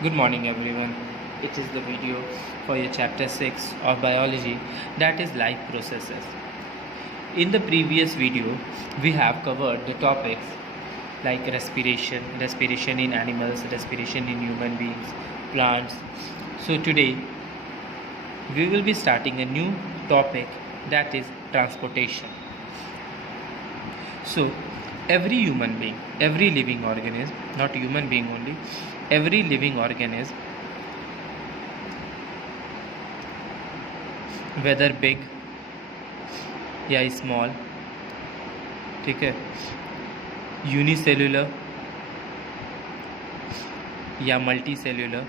Good morning everyone. It is the video for your chapter 6 of biology, that is life processes. In the previous video we have covered the topics like respiration in animals, respiration in human beings, plants. So today we will be starting a new topic, that is transportation. So every human being, every living organism, not human being only, every living organism, whether big या small, ठीक है, unicellular या multi cellular,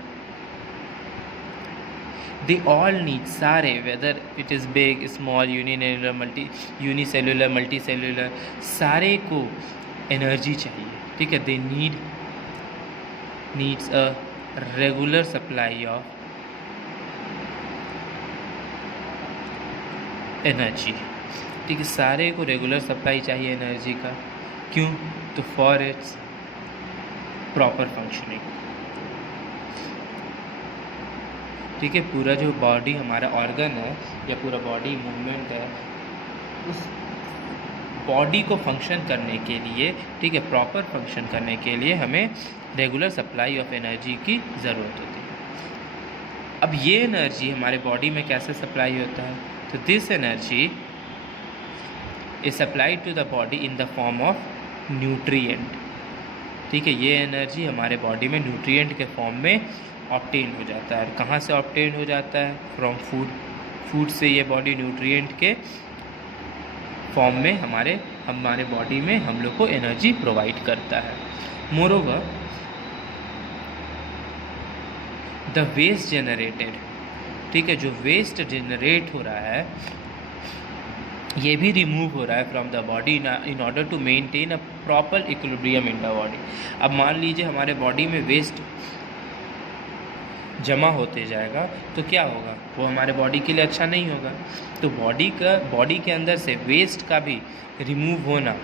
they all need, सारे, whether it is big small unicellular multi cellular, सारे को energy चाहिए, ठीक है. They needs a regular supply of energy, ठीक है. सारे को रेगुलर सप्लाई चाहिए एनर्जी का. क्यों? तो फॉर इट्स प्रॉपर फंक्शनिंग, ठीक है. पूरा जो बॉडी हमारा ऑर्गन है या पूरा बॉडी मूवमेंट है, उस बॉडी को फंक्शन करने के लिए, ठीक है, प्रॉपर फंक्शन करने के लिए हमें रेगुलर सप्लाई ऑफ एनर्जी की ज़रूरत होती है. अब ये एनर्जी हमारे बॉडी में कैसे सप्लाई होता है? तो this energy is supplied to the body in the form of nutrient, ठीक है. ये एनर्जी हमारे बॉडी में न्यूट्रिएंट के फॉर्म में ऑब्टेन हो जाता है. कहाँ से ऑब्टेन हो जाता है? फ्रॉम फूड से ये बॉडी न्यूट्रिएंट के फॉर्म में हमारे बॉडी में हम लोग को एनर्जी प्रोवाइड करता है. मोरोवर द वेस्ट जनरेटेड, ठीक है, जो वेस्ट जनरेट हो रहा है ये भी रिमूव हो रहा है from the body in order to maintain a proper equilibrium in the body. अब मान लीजिए हमारे बॉडी में वेस्ट जमा होते जाएगा तो क्या होगा? वो हमारे बॉडी के लिए अच्छा नहीं होगा. तो बॉडी के अंदर से वेस्ट का भी रिमूव होना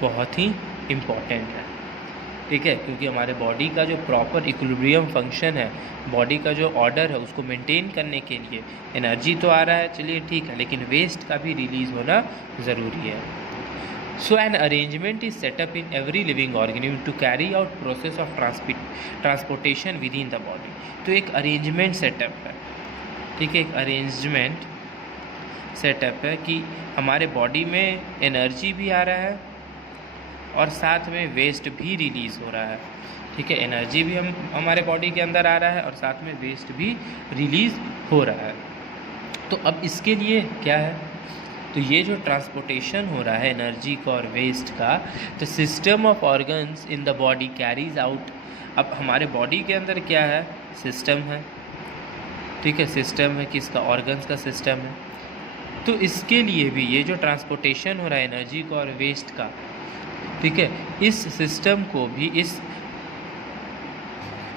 बहुत ही इम्पॉर्टेंट है, ठीक है. क्योंकि हमारे बॉडी का जो प्रॉपर इक्विलिब्रियम फंक्शन है, बॉडी का जो ऑर्डर है, उसको मेंटेन करने के लिए एनर्जी तो आ रहा है, चलिए ठीक है, लेकिन वेस्ट का भी रिलीज़ होना ज़रूरी है. So an arrangement is setup in every living organism to carry out process of transportation within the body. तो एक अरेंजमेंट सेटअप है, ठीक है, एक अरेंजमेंट सेटअप है कि हमारे बॉडी में एनर्जी भी आ रहा है और साथ में वेस्ट भी रिलीज़ हो रहा है, ठीक है. एनर्जी भी हमारे बॉडी के अंदर आ रहा है और साथ में वेस्ट भी रिलीज़ हो रहा है. तो अब इसके लिए क्या है? तो ये जो ट्रांसपोर्टेशन हो रहा है एनर्जी का और वेस्ट का, तो system of organs in the body carries out. अब हमारे बॉडी के अंदर क्या है? सिस्टम है, ठीक है, सिस्टम है, किसका? ऑर्गन्स का सिस्टम है. तो इसके लिए भी ये जो ट्रांसपोर्टेशन हो रहा है एनर्जी का और वेस्ट का, ठीक है, इस सिस्टम को भी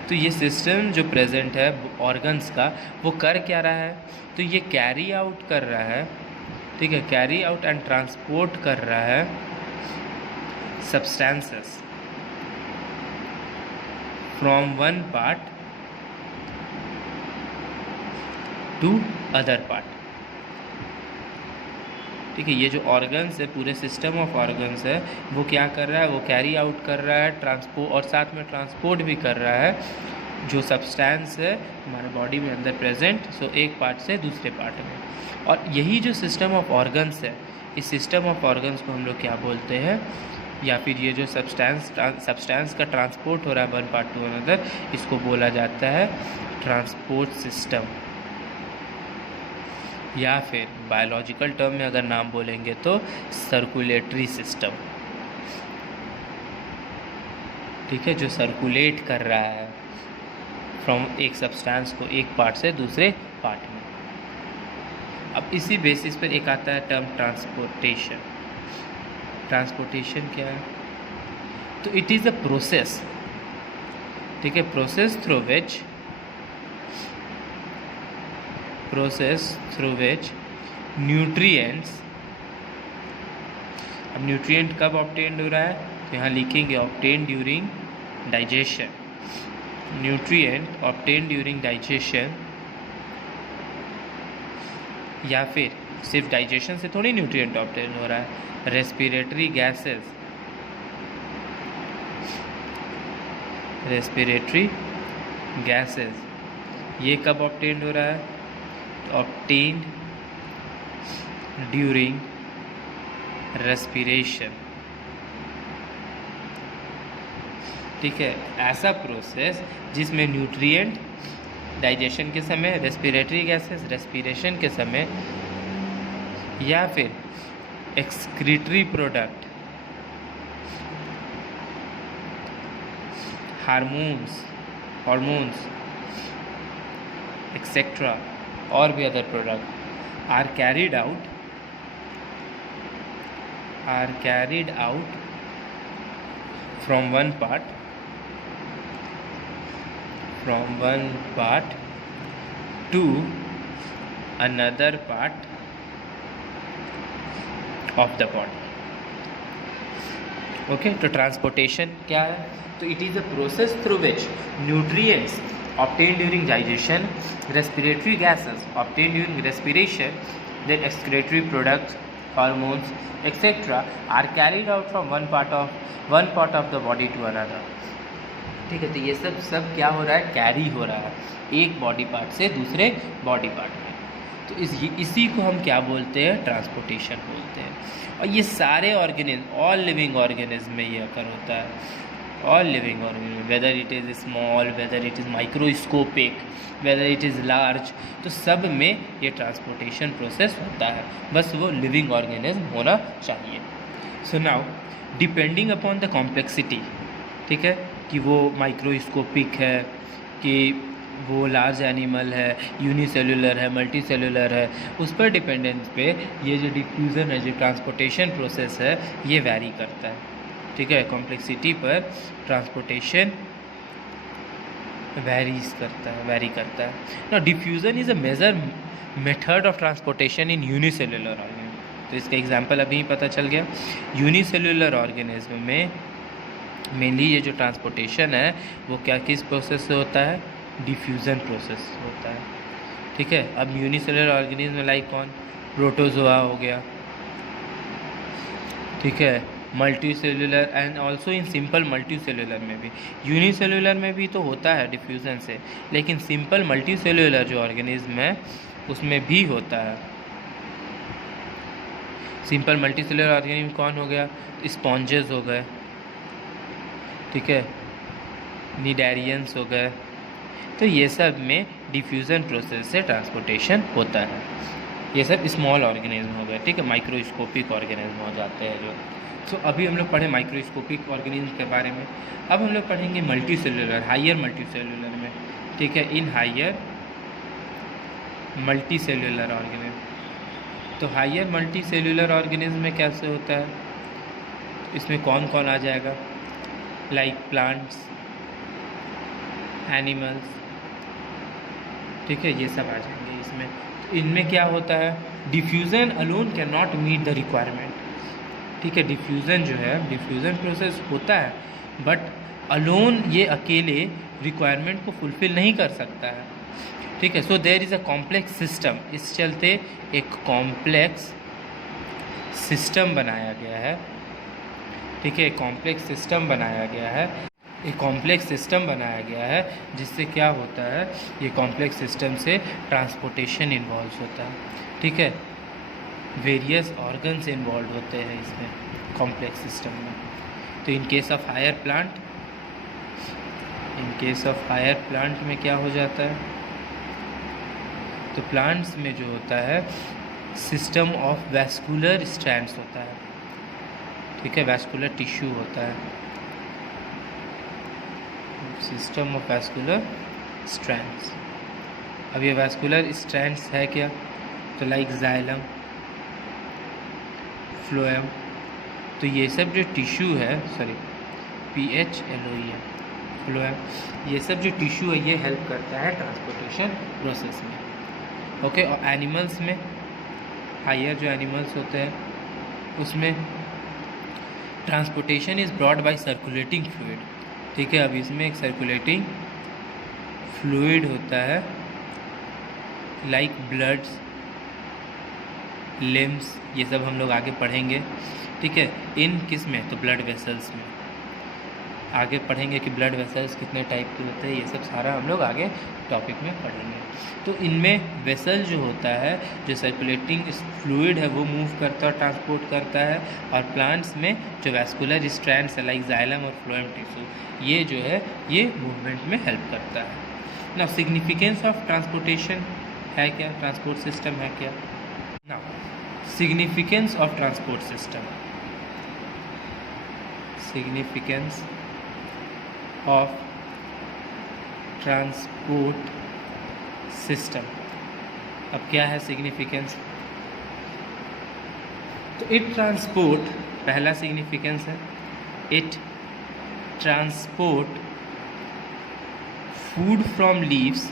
तो ये सिस्टम जो प्रेजेंट है ऑर्गन्स का, वो कर क्या रहा है? तो ये कैरी आउट कर रहा है, ठीक है, कैरी आउट एंड ट्रांसपोर्ट कर रहा है substances from one part two other part, ठीक है. ये जो ऑर्गन्स है, पूरे सिस्टम ऑफ ऑर्गन्स है, वो क्या कर रहा है? वो कैरी आउट कर रहा है ट्रांसपोर्ट, और साथ में ट्रांसपोर्ट भी कर रहा है जो सब्सटेंस है हमारे बॉडी में अंदर प्रेजेंट, सो एक पार्ट से दूसरे पार्ट में. और यही जो सिस्टम ऑफ ऑर्गन्स है, इस सिस्टम ऑफ ऑर्गन्स को हम लोग क्या बोलते हैं? या फिर ये जो सब्सटेंस का ट्रांसपोर्ट हो रहा है वन पार्ट टू अनदर, इसको बोला जाता है ट्रांसपोर्ट सिस्टम, या फिर बायोलॉजिकल टर्म में अगर नाम बोलेंगे तो सर्कुलेटरी सिस्टम, ठीक है, जो सर्कुलेट कर रहा है फ्रॉम एक सब्सटेंस को एक पार्ट से दूसरे पार्ट में. अब इसी बेसिस पर एक आता है टर्म ट्रांसपोर्टेशन. ट्रांसपोर्टेशन क्या है? तो इट इज़ अ प्रोसेस, ठीक है, प्रोसेस थ्रू विच न्यूट्रिएंट्स. अब न्यूट्रिएंट कब ऑब्टेन्ड हो रहा है? तो यहाँ लिखेंगे obtain during digestion, nutrient obtain during digestion, या फिर सिर्फ डाइजेशन से थोड़ी न्यूट्रिएंट ऑब्टेन हो रहा है, रेस्पिरेटरी गैसेस, रेस्पिरेटरी गैसेस ये कब ऑब्टेन हो रहा है? Obtained during respiration. ठीक है, ऐसा प्रोसेस जिसमें न्यूट्रिएंट डाइजेशन के समय, रेस्पिरेटरी गैसेस रेस्पिरेशन के समय, या फिर एक्सक्रीटरी प्रोडक्ट, हार्मोन्स एक्सेट्रा और भी other product are carried out from one part to another part of the body. Okay, तो ट्रांसपोर्टेशन क्या है? तो it is a process through which nutrients obtained during digestion, respiratory gases obtained during respiration, then excretory products, hormones, etc. are carried out from one part of the body to another. ठीक है, तो ये सब क्या हो रहा है? Carry हो रहा है एक बॉडी पार्ट से दूसरे बॉडी पार्ट में। तो इसी को हम क्या बोलते हैं? ट्रांसपोर्टेशन बोलते हैं। और ये सारे ऑर्गेनिज्म, ऑल लिविंग ऑर्गेनिज्म में ये अकर होता है। all living organism, whether it is small, whether it is microscopic, whether it is large, तो सब में ये ट्रांसपोर्टेशन प्रोसेस होता है, बस वो लिविंग ऑर्गेनिज्म होना चाहिए। So now depending upon the complexity, ठीक है, कि वो माइक्रोस्कोपिक है, कि वो लार्ज एनिमल है, यूनिसेलुलर है, मल्टी सेलुलर है, उस पर डिपेंडेंस पे ये जो डिफ्यूज़न है, जो ट्रांसपोर्टेशन प्रोसेस है, ये वैरी करता है। ठीक है, कॉम्प्लेक्सिटी पर ट्रांसपोर्टेशन वैरी करता है। Now diffusion is a major method of transportation in unicellular organism. तो इसका एग्जांपल अभी पता चल गया। यूनिसेलुलर ऑर्गेनिज्म में मेनली ये जो ट्रांसपोर्टेशन है वो क्या किस प्रोसेस से होता है? डिफ्यूज़न प्रोसेस होता है। ठीक है, अब यूनिसेलुलर ऑर्गेनिज्म में लाइक कौन? प्रोटोजोआ हो गया, ठीक है, multi cellular and also in simple multi cellular में भी। यूनिसेलुलर में भी तो होता है डिफ्यूज़न से, लेकिन सिंपल मल्टी सेलुलर जो ऑर्गेनिज्म है उसमें भी होता है। सिंपल मल्टी सेलुलर ऑर्गेनिज्म कौन हो गया? स्पॉन्जेस हो गए, ठीक है, निडेरियंस हो गए। तो ये सब में डिफ्यूज़न प्रोसेस से ट्रांसपोर्टेशन होता है। ये सब स्मॉल ऑर्गेनिज्म हो गए, ठीक है, माइक्रोस्कोपिक ऑर्गेनिज्म हो जाते हैं जो। सो अभी हम लोग पढ़े माइक्रोस्कोपिक ऑर्गेनिज्म के बारे में। अब हम लोग पढ़ेंगे multicellular, higher multicellular में, ठीक है, in higher multicellular organism. तो हायर मल्टी सेलुलर ऑर्गेनिज्म में कैसे होता है? इसमें कौन कौन आ जाएगा? लाइक प्लांट्स, एनिमल्स, ठीक है, ये सब आ जाएंगे इसमें। तो इनमें क्या होता है? Diffusion alone can not meet the requirement. ठीक है, डिफ्यूज़न जो है, डिफ्यूज़न प्रोसेस होता है, बट अलोन ये अकेले रिक्वायरमेंट को फुलफ़िल नहीं कर सकता है। ठीक है, so there is a complex system. इस चलते एक कॉम्प्लेक्स सिस्टम बनाया गया है। ठीक है, कॉम्प्लेक्स सिस्टम बनाया गया है, एक कॉम्प्लेक्स सिस्टम बनाया गया है, जिससे क्या होता है? ये कॉम्प्लेक्स सिस्टम से ट्रांसपोर्टेशन इन्वॉल्व होता है। ठीक है, वेरियस ऑर्गन्स इन्वॉल्व होते हैं इसमें कॉम्प्लेक्स सिस्टम में। तो in case of higher plant में क्या हो जाता है? तो प्लांट्स में जो होता है सिस्टम ऑफ वैस्कुलर स्ट्रैंड्स होता है। ठीक है, वैस्कुलर टिश्यू होता है, सिस्टम ऑफ वैस्कुलर स्ट्रैंड्स। अब ये वैस्कुलर स्ट्रैंड्स है क्या? तो लाइक जाइलम, फ्लोएम। तो ये सब जो टिश्यू है, PHLOEM, फ्लोएम, ये सब जो टिश्यू है ये हेल्प करता है ट्रांसपोर्टेशन प्रोसेस में। ओके, और एनिमल्स में, हायर जो एनिमल्स होते हैं उसमें transportation is brought by circulating fluid. ठीक है, अब इसमें एक सर्कुलेटिंग फ्लूइड होता है लाइक ब्लड्स, लिम्स, ये सब हम लोग आगे पढ़ेंगे, ठीक है। इन किस में, तो ब्लड वेसल्स में आगे पढ़ेंगे कि ब्लड वेसल्स कितने टाइप के होते हैं, ये सब सारा हम लोग आगे टॉपिक में पढ़ेंगे। तो इनमें वेसल जो होता है, जो सर्कुलेटिंग फ्लूइड है वो मूव करता है और ट्रांसपोर्ट करता है, और प्लांट्स में जो वैस्कुलर स्ट्रैंड्स है लाइक जाइलम और फ्लोएम टिश्यू, ये जो है ये मूवमेंट में हेल्प करता है। ना सिग्निफिकेंस ऑफ ट्रांसपोर्टेशन है क्या, ट्रांसपोर्ट सिस्टम है क्या। ना significance of transport system, significance of transport system. अब क्या है सिग्निफिकेंस, तो इट ट्रांसपोर्ट, पहला सिग्निफिकेंस है it transport food from leaves,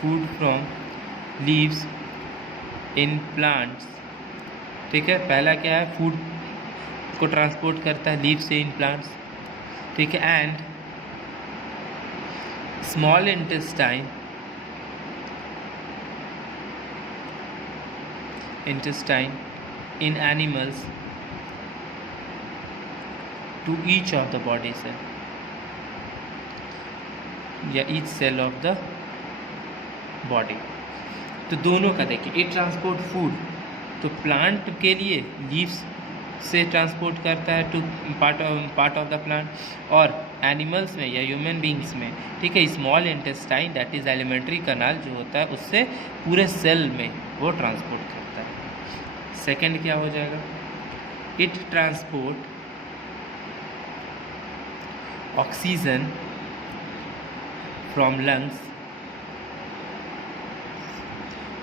food from leaves in plants, ठीक है। पहला क्या है, फूड को ट्रांसपोर्ट करता है लीव से इन प्लांट्स, ठीक है। And small intestine, intestine in animals to each of the body cell या each cell of the body। तो दोनों का देखिए, इट ट्रांसपोर्ट फूड, तो प्लांट के लिए लीव्स से ट्रांसपोर्ट करता है to part of the plant, और एनिमल्स में या ह्यूमन बींग्स में, ठीक है, small intestine that is alimentary canal जो होता है उससे पूरे सेल में वो ट्रांसपोर्ट करता है। सेकेंड क्या हो जाएगा, it transport oxygen from lungs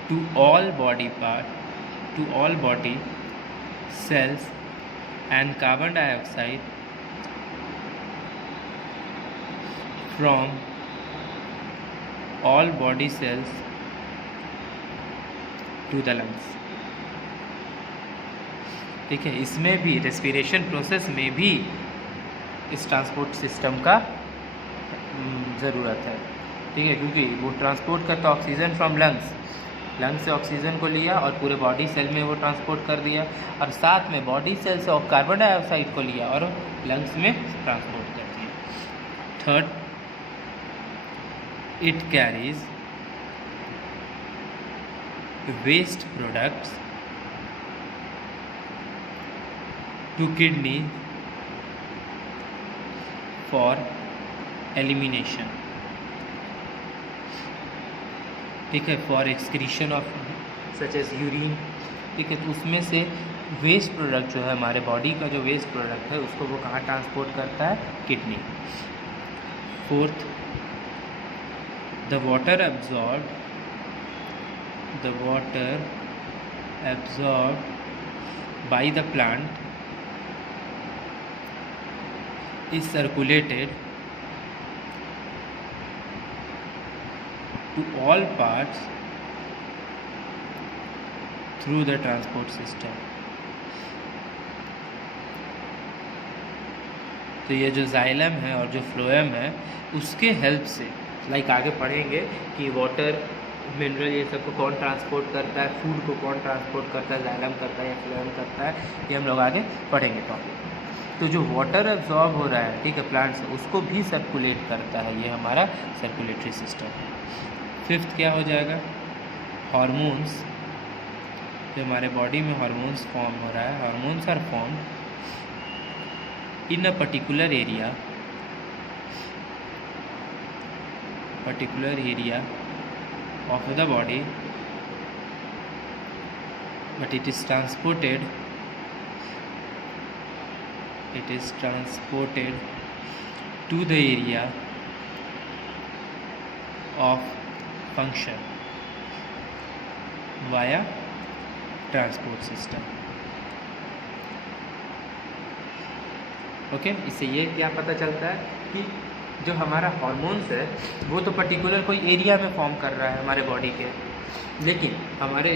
to all body part, to all body cells, and carbon dioxide from all body cells to the lungs, ठीक है। इसमें भी रेस्पिरेशन प्रोसेस में भी इस ट्रांसपोर्ट सिस्टम का ज़रूरत है, ठीक है, क्योंकि वो ट्रांसपोर्ट करता है ऑक्सीजन फ्रॉम लंग्स, लंग्स से ऑक्सीजन को लिया और पूरे बॉडी सेल में वो ट्रांसपोर्ट कर दिया, और साथ में बॉडी सेल से कार्बन डाइऑक्साइड को लिया और लंग्स में ट्रांसपोर्ट कर दिया। Third, it carries waste products to kidney for elimination, ठीक है, for excretion of such as urine, ठीक है। तो उसमें से वेस्ट प्रोडक्ट जो है, हमारे बॉडी का जो वेस्ट प्रोडक्ट है उसको वो कहाँ ट्रांसपोर्ट करता है, kidney. Fourth, the water absorb by the plant is circulated to all parts through the transport system। तो ये जो जाइलम है और जो फ्लोएम है उसके हेल्प से, लाइक आगे पढ़ेंगे कि वाटर, मिनरल, ये सब को कौन ट्रांसपोर्ट करता है, फूड को कौन ट्रांसपोर्ट करता है, जाइलम करता है या फ्लोएम करता है, ये हम लोग आगे पढ़ेंगे टॉपिक। तो जो वाटर एब्जॉर्ब हो रहा है, ठीक है, प्लांट से, उसको भी सर्कुलेट करता है, ये हमारा सर्कुलेटरी सिस्टम है। फिफ्थ क्या हो जाएगा, हार्मोन्स, जो हमारे बॉडी में हार्मोन्स फॉर्म हो रहा है, hormones are form in a particular area of the body, but it is transported to the area of function via transport system। Okay, इससे ये क्या पता चलता है कि जो हमारा हार्मोन्स है वो तो पर्टिकुलर कोई एरिया में फॉर्म कर रहा है हमारे बॉडी के, लेकिन हमारे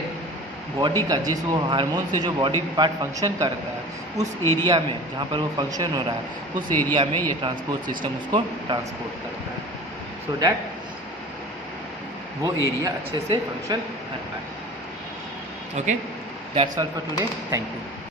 बॉडी का जिस वो हार्मोन से जो बॉडी पार्ट फंक्शन करता है उस एरिया में जहाँ पर वो फंक्शन हो रहा है उस एरिया में ये ट्रांसपोर्ट सिस्टम उसको ट्रांसपोर्ट करता है। सो दैट वो एरिया अच्छे से फंक्शन कर पाए. Okay, that's all for today. Thank you.